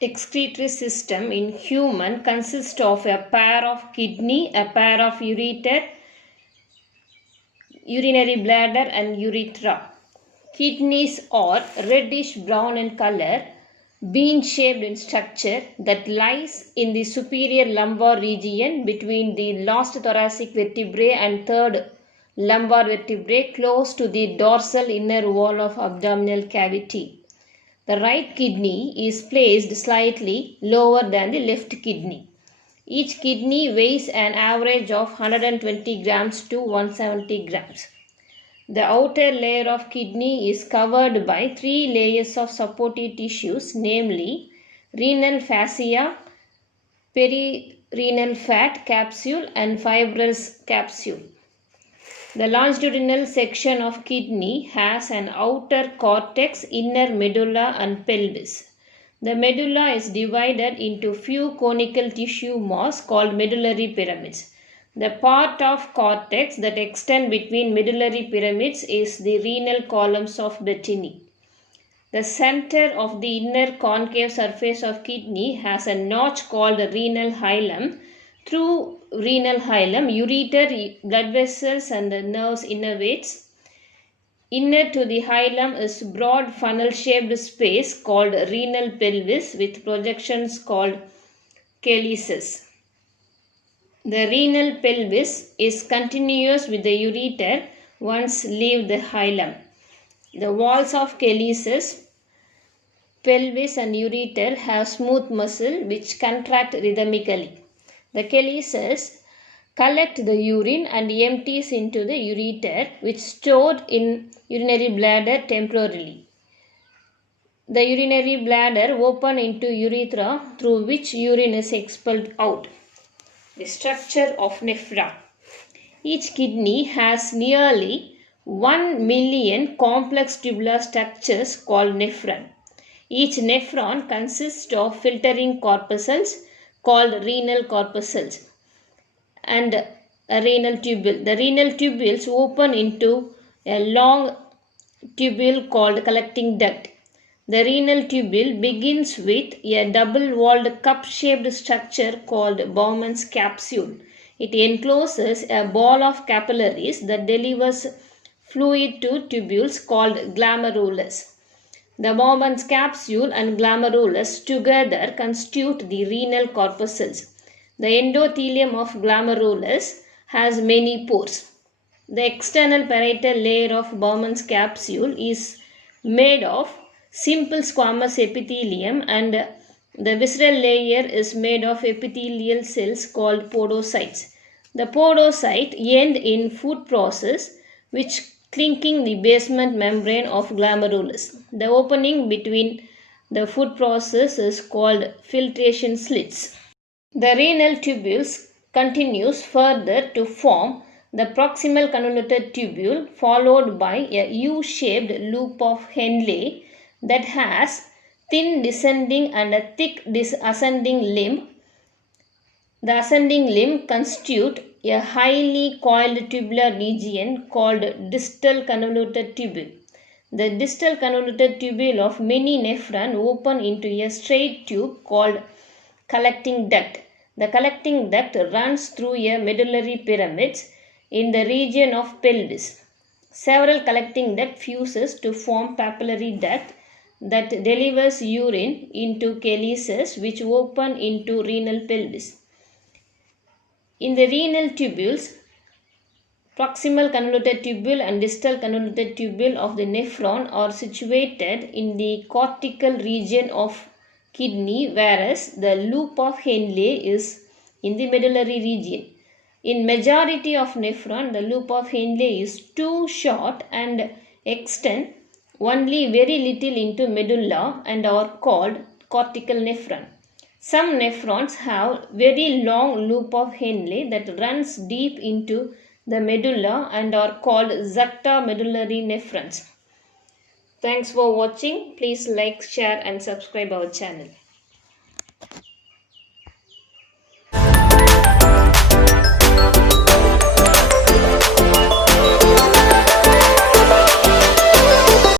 excretory system in human consists of a pair of kidney, a pair of ureter, urinary bladder and urethra. Kidneys are reddish brown in color, bean-shaped in structure that lies in the superior lumbar region between the last thoracic vertebrae and third lumbar vertebrae close to the dorsal inner wall of abdominal cavity. The right kidney is placed slightly lower than the left kidney. Each kidney weighs an average of 120 grams to 170 grams. The outer layer of kidney is covered by 3 layers of supportive tissues, namely renal fascia, perirenal fat capsule and fibrous capsule. The longitudinal section of kidney has an outer cortex, inner medulla and pelvis. The medulla is divided into few conical tissue mass called medullary pyramids. The part of cortex that extend between medullary pyramids is the renal columns of Bettini. The center of the inner concave surface of kidney has a notch called renal hilum. Through renal hilum, ureter, blood vessels and the nerves innervates. Inner to the hilum is broad funnel-shaped space called renal pelvis with projections called calyces. The renal pelvis is continuous with the ureter once leave the hilum. The walls of calyces, pelvis and ureter have smooth muscle which contract rhythmically. The calyces collect the urine and empties into the ureter which stored in urinary bladder temporarily. The urinary bladder open into urethra through which urine is expelled out. The structure of nephron. Each kidney has nearly 1 million complex tubular structures called nephron. Each nephron consists of filtering corpuscles called renal corpuscles and a renal tubule. The renal tubules open into a long tubule called collecting duct. The renal tubule begins with a double-walled cup-shaped structure called Bowman's capsule. It encloses a ball of capillaries that delivers fluid to tubules called glomerulus. The Bowman's capsule and glomerulus together constitute the renal corpuscles. The endothelium of glomerulus has many pores. The external parietal layer of Bowman's capsule is made of simple squamous epithelium and the visceral layer is made of epithelial cells called podocytes. The podocyte end in food process which clinking the basement membrane of glomerulus. The opening between the food process is called filtration slits. The renal tubules continues further to form the proximal convoluted tubule followed by a U-shaped loop of Henle that has thin descending and a thick ascending limb. The ascending limb constitutes a highly coiled tubular region called distal convoluted tubule. The distal convoluted tubule of many nephron open into a straight tube called collecting duct. The collecting duct runs through a medullary pyramids in the region of pelvis. Several collecting ducts fuses to form papillary duct that delivers urine into calyces which open into renal pelvis. In the renal tubules, proximal convoluted tubule and distal convoluted tubule of the nephron are situated in the cortical region of kidney, whereas the loop of Henle is in the medullary region. In majority of nephron, the loop of Henle is too short and extend only very little into medulla and are called cortical nephron. Some nephrons have very long loop of Henle that runs deep into the medulla and are called juxtamedullary nephrons. Thanks for watching. Please like, share and subscribe our channel.